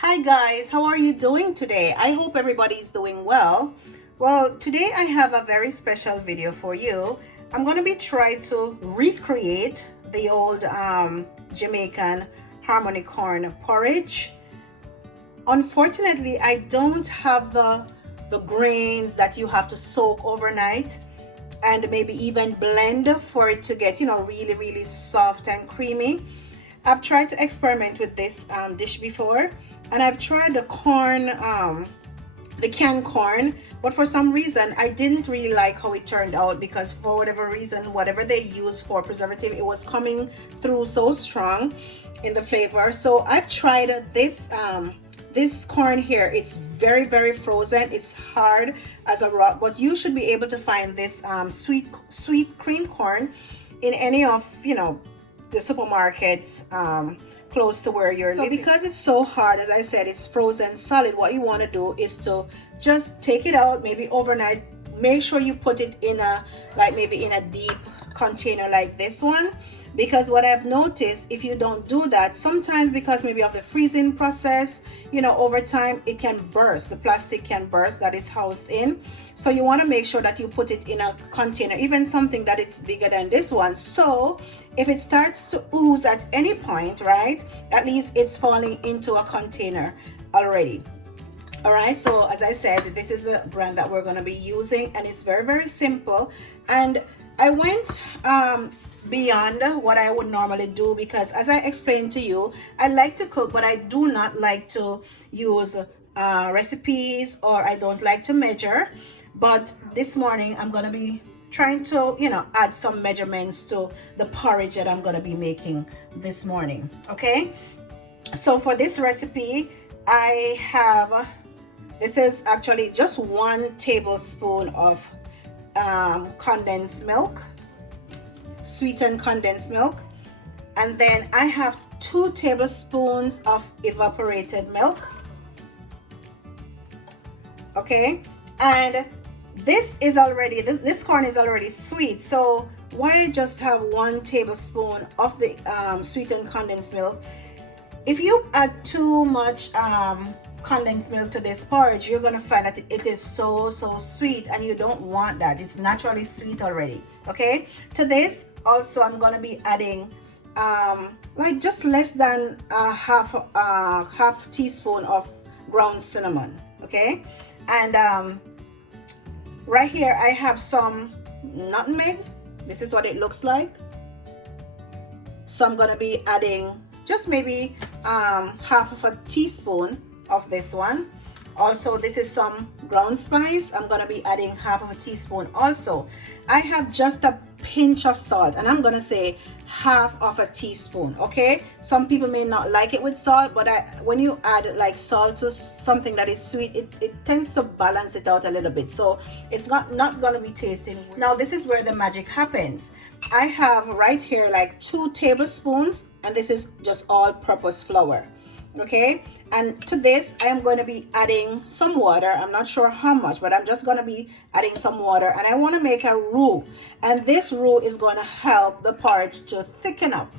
Hi guys, how are you doing today? I hope everybody's doing well. Well, today I have a very special video for you. I'm going to be trying to recreate the old Jamaican Hominy corn porridge. Unfortunately, I don't have the grains that you have to soak overnight and maybe even blend for it to get, really soft and creamy. I've tried to experiment with this dish before, and I've tried the canned corn, but for some reason I didn't really like how it turned out, because for whatever reason, whatever they used for preservative, it was coming through so strong in the flavor. So I've tried this corn here. It's very frozen. It's hard as a rock, but you should be able to find this sweet cream corn in any of the supermarkets close to where you're living. Because it's so hard, as I said, it's frozen solid, what you want to do is to just take it out maybe overnight. Make sure you put it in a maybe in a deep container like this one, because what I've noticed, if you don't do that, sometimes because maybe of the freezing process, over time it can burst. The plastic can burst that is housed in. So you want to make sure that you put it in a container, even something that it's bigger than this one, so if it starts to ooze at any point, right, at least it's falling into a container already. All right, so as I said, this is the brand that we're going to be using, and it's very simple. And I went beyond what I would normally do, because as I explained to you, I like to cook, but I do not like to use recipes, or I don't like to measure. But this morning I'm going to be trying to add some measurements to the porridge that I'm going to be making this morning. Okay, so for this recipe I have, this is actually just 1 tablespoon of condensed milk, sweetened condensed milk, and then I have 2 tablespoons of evaporated milk. Okay, and this corn is already sweet, so why just have 1 tablespoon of the sweetened condensed milk? If you add too much condensed milk to this porridge, you're gonna find that it is so sweet, and you don't want that. It's naturally sweet already. Okay, to this also I'm gonna be adding like just less than half teaspoon of ground cinnamon. Okay, and right here I have some nutmeg. This is what it looks like. So I'm gonna be adding just maybe half of a teaspoon of this one. Also, this is some ground spice. I'm gonna be adding half of a teaspoon also. I have just a pinch of salt, and I'm gonna say half of a teaspoon. Okay, some people may not like it with salt, but when you add like salt to something that is sweet, it tends to balance it out a little bit, so it's not gonna be tasting. Now this is where the magic happens. I have right here like 2 tablespoons, and this is just all-purpose flour. Okay, and to this I am going to be adding some water. I'm not sure how much, but I'm just going to be adding some water, and I want to make a roux, and this roux is going to help the porridge to thicken up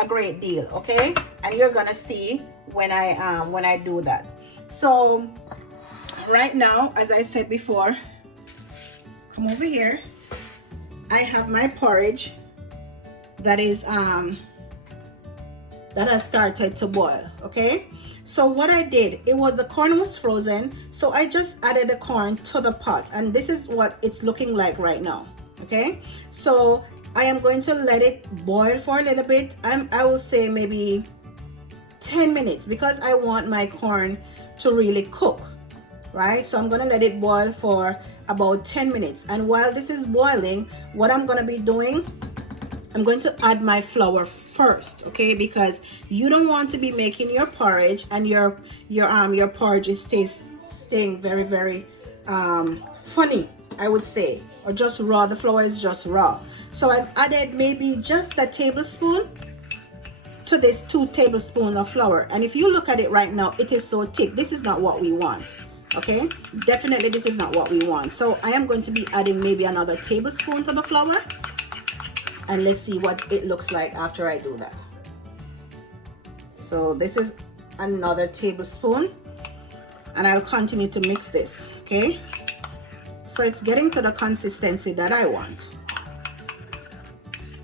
a great deal. Okay, and you're going to see when I do that. So right now, as I said before, come over here, I have my porridge that is that has started to boil. Okay, so what I did, the corn was frozen, so I just added the corn to the pot, and this is what it's looking like right now. Okay, so I am going to let it boil for a little bit. I will say maybe 10 minutes, because I want my corn to really cook, right? So I'm going to let it boil for about 10 minutes, and while this is boiling, what I'm going to be doing, I'm going to add my flour first. Okay, because you don't want to be making your porridge and your porridge is staying very funny, I would say, or just raw. The flour is just raw. So I've added maybe just a tablespoon to this 2 tablespoons of flour, and if you look at it right now, it is so thick. This is not what we want. Okay, definitely this is not what we want. So I am going to be adding maybe another tablespoon to the flour, and let's see what it looks like after I do that. So this is another tablespoon, and I'll continue to mix this. Okay, so it's getting to the consistency that I want,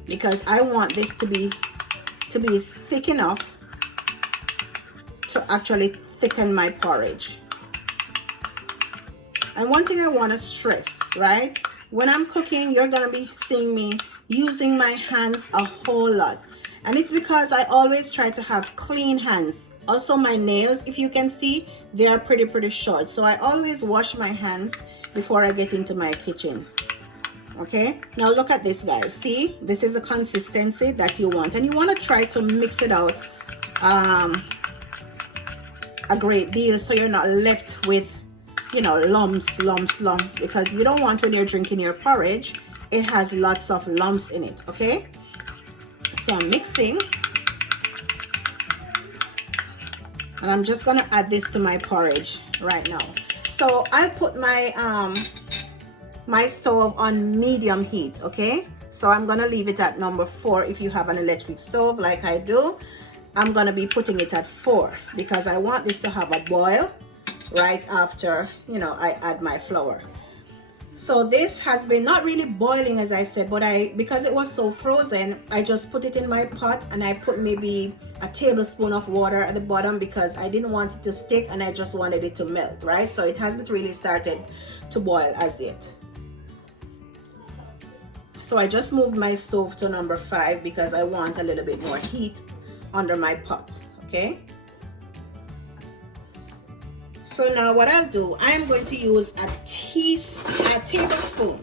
because I want this to be thick enough to actually thicken my porridge. And one thing I want to stress, right, when I'm cooking, you're gonna be seeing me using my hands a whole lot, and it's because I always try to have clean hands. Also, my nails, if you can see, they are pretty short, so I always wash my hands before I get into my kitchen. Okay, now look at this, guys. See, this is the consistency that you want, and you want to try to mix it out a great deal, so you're not left with, you know, lumps, because you don't want, when you're drinking your porridge, it has lots of lumps in it. Okay, so I'm mixing, and I'm just gonna add this to my porridge right now. So I put my my stove on medium heat. Okay, so I'm gonna leave it at number 4. If you have an electric stove like I do, I'm gonna be putting it at 4, because I want this to have a boil right after, you know, I add my flour. So this has been not really boiling, as I said, but because it was so frozen, I just put it in my pot, and I put maybe a tablespoon of water at the bottom, because I didn't want it to stick, and I just wanted it to melt, right? So it hasn't really started to boil as yet. So I just moved my stove to number 5, because I want a little bit more heat under my pot. Okay, so now what I'll do, I'm going to use a tablespoon.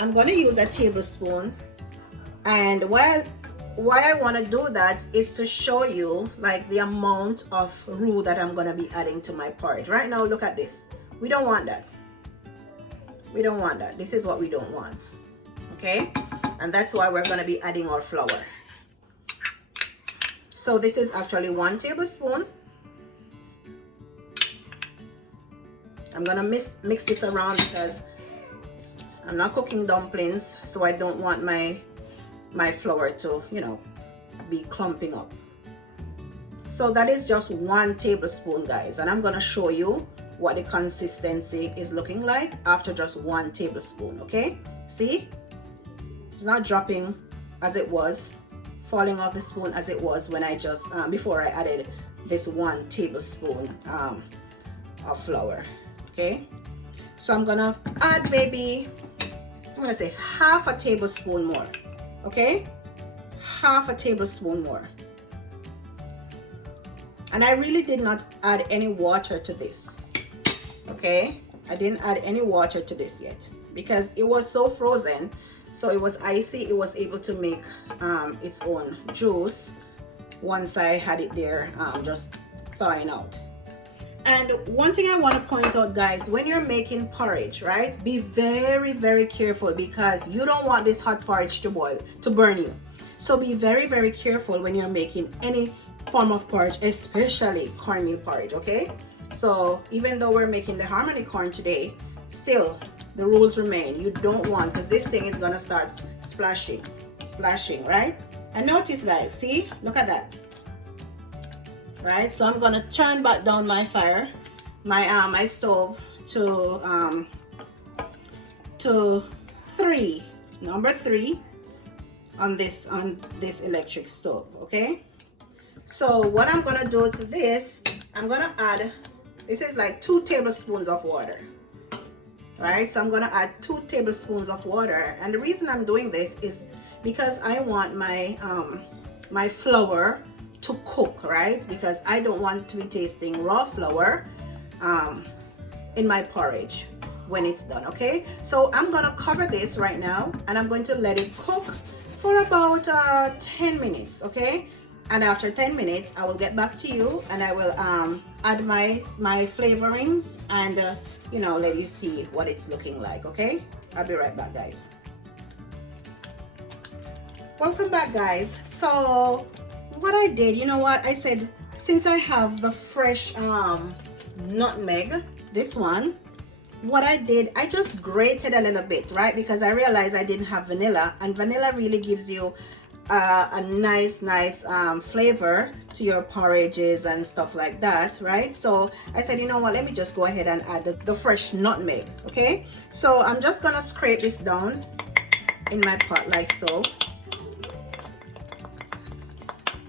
I'm going to use a tablespoon, and why I want to do that is to show you like the amount of roux that I'm going to be adding to my porridge. Right now, look at this. We don't want that. We don't want that. This is what we don't want. Okay, and that's why we're going to be adding our flour. So this is actually 1 tablespoon. I'm gonna mix this around, because I'm not cooking dumplings, so I don't want my flour to, you know, be clumping up. So that is just 1 tablespoon, guys, and I'm gonna show you what the consistency is looking like after just 1 tablespoon. Okay, see, it's not dropping as it was, falling off the spoon as it was when I just before I added this 1 tablespoon of flour. Okay, so I'm gonna add maybe, I'm gonna say half a tablespoon more. Okay, half a tablespoon more. And I really did not add any water to this. Okay, I didn't add any water to this yet, because it was so frozen, so it was icy. It was able to make its own juice once I had it there, just thawing out. And one thing I want to point out, guys, when you're making porridge, right, be very careful, because you don't want this hot porridge to burn you. So be very careful when you're making any form of porridge, especially cornmeal porridge. Okay, so even though we're making the Hominy corn today, still the rules remain. You don't want, because this thing is gonna start splashing, right? And notice, guys, see, look at that. Right, so I'm gonna turn back down my fire, my stove to 3, number 3 on this electric stove. Okay, so what I'm gonna do to this, I'm gonna add, this is like 2 tablespoons of water. Right, so I'm gonna add 2 tablespoons of water, and the reason I'm doing this is because I want my my flour to cook, right? Because I don't want to be tasting raw flour in my porridge when it's done. Okay, so I'm gonna cover this right now, and I'm going to let it cook for about 10 minutes. Okay, and after 10 minutes I will get back to you, and I will add my flavorings, and you know, let you see what it's looking like. Okay, I'll be right back, guys. Welcome back, guys. So what I did, you know what, I said, since I have the fresh nutmeg, this one, what I did, I just grated a little bit, right? Because I realized I didn't have vanilla, and vanilla really gives you a nice flavor to your porridges and stuff like that, right? So I said, you know what, let me just go ahead and add the fresh nutmeg. Okay, so I'm just gonna scrape this down in my pot like so.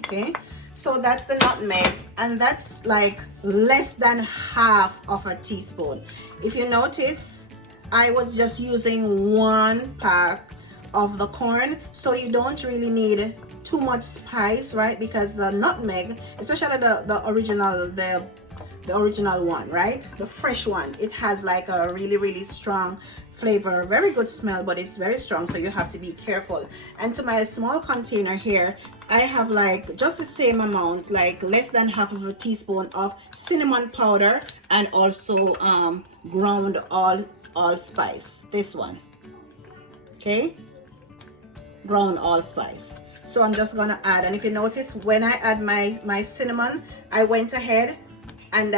Okay, so that's the nutmeg, and that's like less than half of a teaspoon. If you notice, I was just using 1 pack of the corn, so you don't really need too much spice, right? Because the nutmeg, especially the original one, right, the fresh one, it has like a really strong flavor, very good smell, but it's very strong, so you have to be careful. And to my small container here, I have like just the same amount, like less than half of a teaspoon of cinnamon powder, and also ground allspice, this one. Okay, ground allspice. So I'm just gonna add, and if you notice, when I add my cinnamon, I went ahead and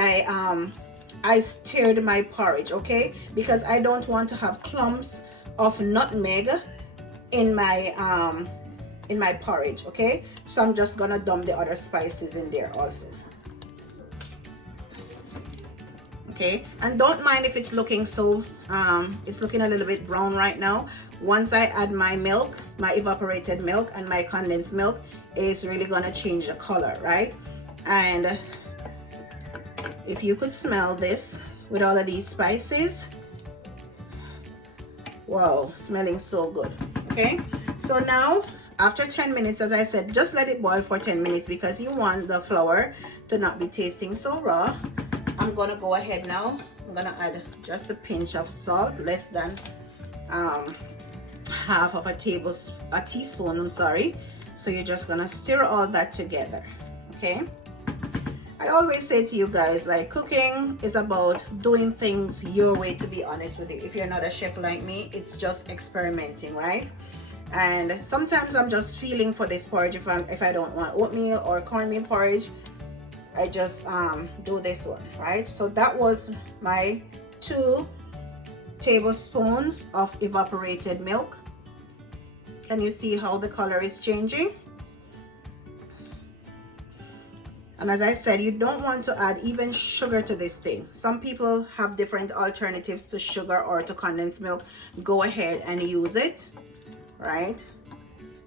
I stirred my porridge, okay, because I don't want to have clumps of nutmeg in my porridge. Okay, so I'm just gonna dump the other spices in there also. Okay, and don't mind if it's looking so it's looking a little bit brown right now. Once I add my milk, my evaporated milk and my condensed milk, it's really gonna change the color, right? And if you could smell this with all of these spices, wow, smelling so good. Okay, so now after 10 minutes, as I said, just let it boil for 10 minutes because you want the flour to not be tasting so raw. I'm gonna go ahead now. I'm gonna add just a pinch of salt, less than half of a teaspoon, I'm sorry. So you're just gonna stir all that together. Okay, I always say to you guys, like, cooking is about doing things your way, to be honest with you. If you're not a chef like me, it's just experimenting, right? And sometimes I'm just feeling for this porridge. If I don't want oatmeal or cornmeal porridge, I just do this one, right? So that was my 2 tablespoons of evaporated milk. Can you see how the color is changing? And as I said, you don't want to add even sugar to this thing. Some people have different alternatives to sugar or to condensed milk. Go ahead and use it, right?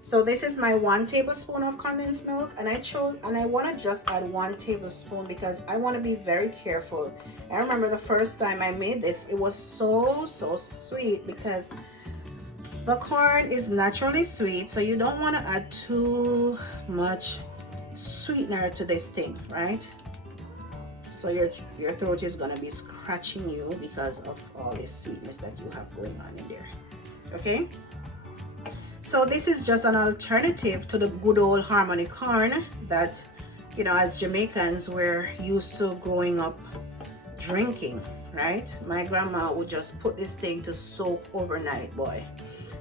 So this is my 1 tablespoon of condensed milk, and I want to just add 1 tablespoon because I want to be very careful. I remember the first time I made this, it was so sweet because the corn is naturally sweet, so you don't want to add too much sweetener to this thing, right? So your throat is going to be scratching you because of all this sweetness that you have going on in there. Okay, so this is just an alternative to the good old Hominy corn that, you know, as Jamaicans we're used to growing up drinking, right? My grandma would just put this thing to soak overnight, boy,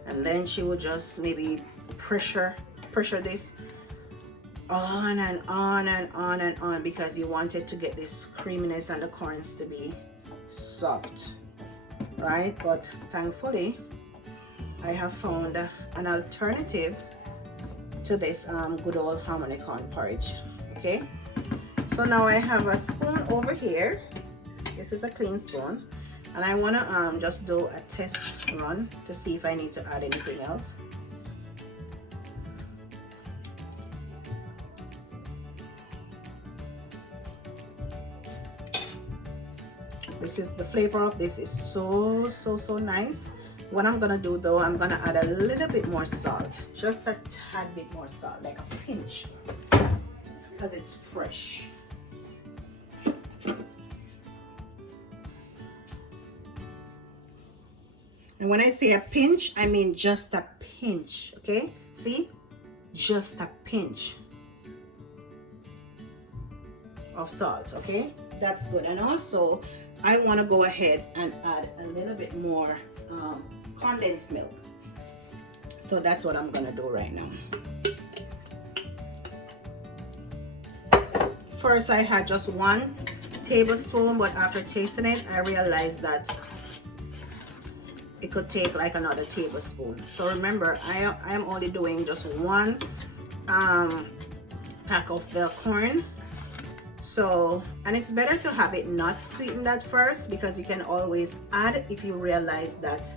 and then she would just maybe pressure this on and on and on and on because you wanted to get this creaminess and the corns to be soft, right? But thankfully I have found an alternative to this good old Hominy corn porridge. Okay, so now I have a spoon over here. This is a clean spoon, and I want to just do a test run to see if I need to add anything else. This is the flavor of this is so nice. What I'm gonna do though, I'm gonna add a little bit more salt, just a tad bit more salt, like a pinch, because it's fresh. And when I say a pinch, I mean just a pinch. Okay, see, just a pinch of salt. Okay, that's good. And also I want to go ahead and add a little bit more condensed milk. So that's what I'm gonna do right now. First I had just 1 tablespoon, but after tasting it I realized that it could take like another tablespoon. So remember, I am only doing just one pack of the corn. So, and it's better to have it not sweetened at first, because you can always add if you realize that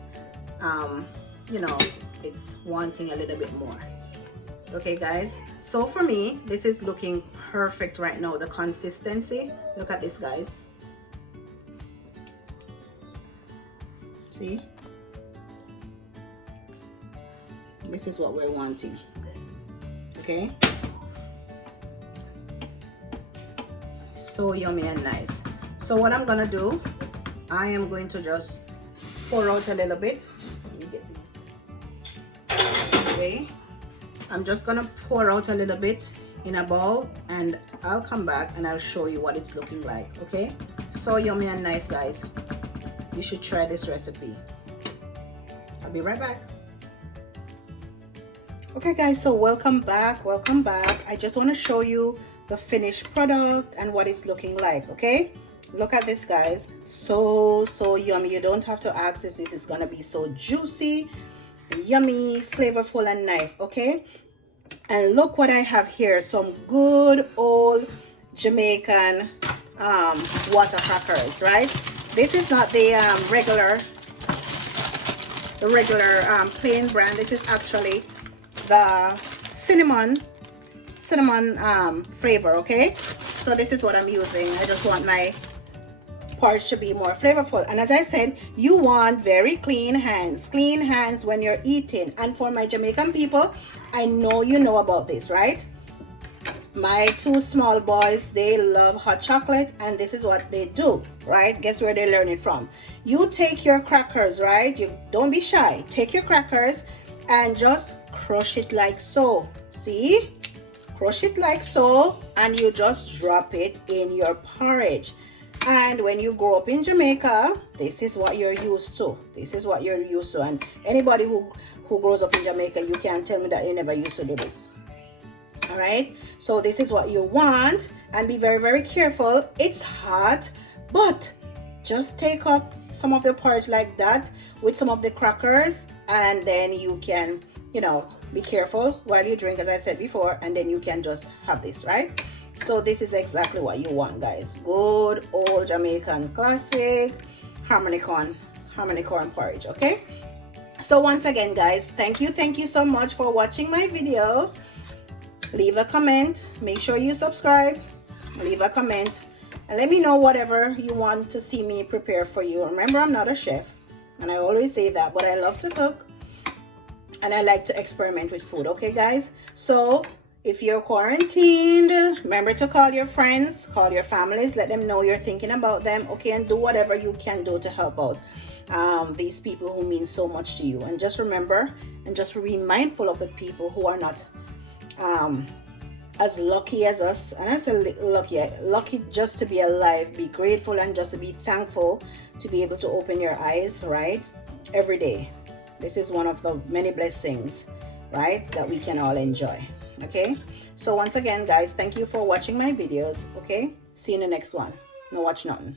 you know, it's wanting a little bit more. Okay guys, so for me this is looking perfect right now. The consistency, look at this guys, see, this is what we're wanting. Okay, so yummy and nice. So what I'm gonna do, I am going to just pour out a little bit. Let me get this. Okay, I'm just gonna pour out a little bit in a bowl, and I'll come back and I'll show you what it's looking like. Okay, so yummy and nice guys, you should try this recipe. I'll be right back. Okay guys, so welcome back. I just want to show you the finished product and what it's looking like. Okay, look at this guys, so yummy. You don't have to ask if this is gonna be so juicy, yummy, flavorful and nice. Okay, and look what I have here, some good old Jamaican water crackers, right? This is not the regular plain brand. This is actually the cinnamon flavor. Okay, so this is what I'm using. I just want my porridge to be more flavorful, and as I said, you want very clean hands when you're eating. And for my Jamaican people, I know you know about this, right? My two small boys, they love hot chocolate, and this is what they do, right? Guess where they learn it from? You take your crackers, right? You don't be shy. Take your crackers and just crush it like so. See? Crush it like so, and you just drop it in your porridge. And when you grow up in Jamaica, this is what you're used to. And anybody who grows up in Jamaica, you can't tell me that you never used to do this. All right, so this is what you want, and be very, very careful. It's hot, but just take up some of the porridge like that with some of the crackers, and then you can, you know, be careful while you drink, as I said before, and then you can just have this, right? So this is exactly what you want guys. Good old Jamaican classic Hominy corn porridge. Okay, so once again guys, thank you so much for watching my video. Leave a comment, make sure you subscribe, leave a comment, and let me know whatever you want to see me prepare for you. Remember, I'm not a chef, and I always say that, but I love to cook and I like to experiment with food. Okay guys, so if you're quarantined, remember to call your friends, call your families, let them know you're thinking about them. Okay, and do whatever you can do to help out these people who mean so much to you. And just remember, and just be mindful of the people who are not as lucky as us. And I say lucky just to be alive. Be grateful and just to be thankful to be able to open your eyes, right, every day. This is one of the many blessings, right, that we can all enjoy. Okay, so once again guys, thank you for watching my videos. Okay, see you in the next one. No watch nothing.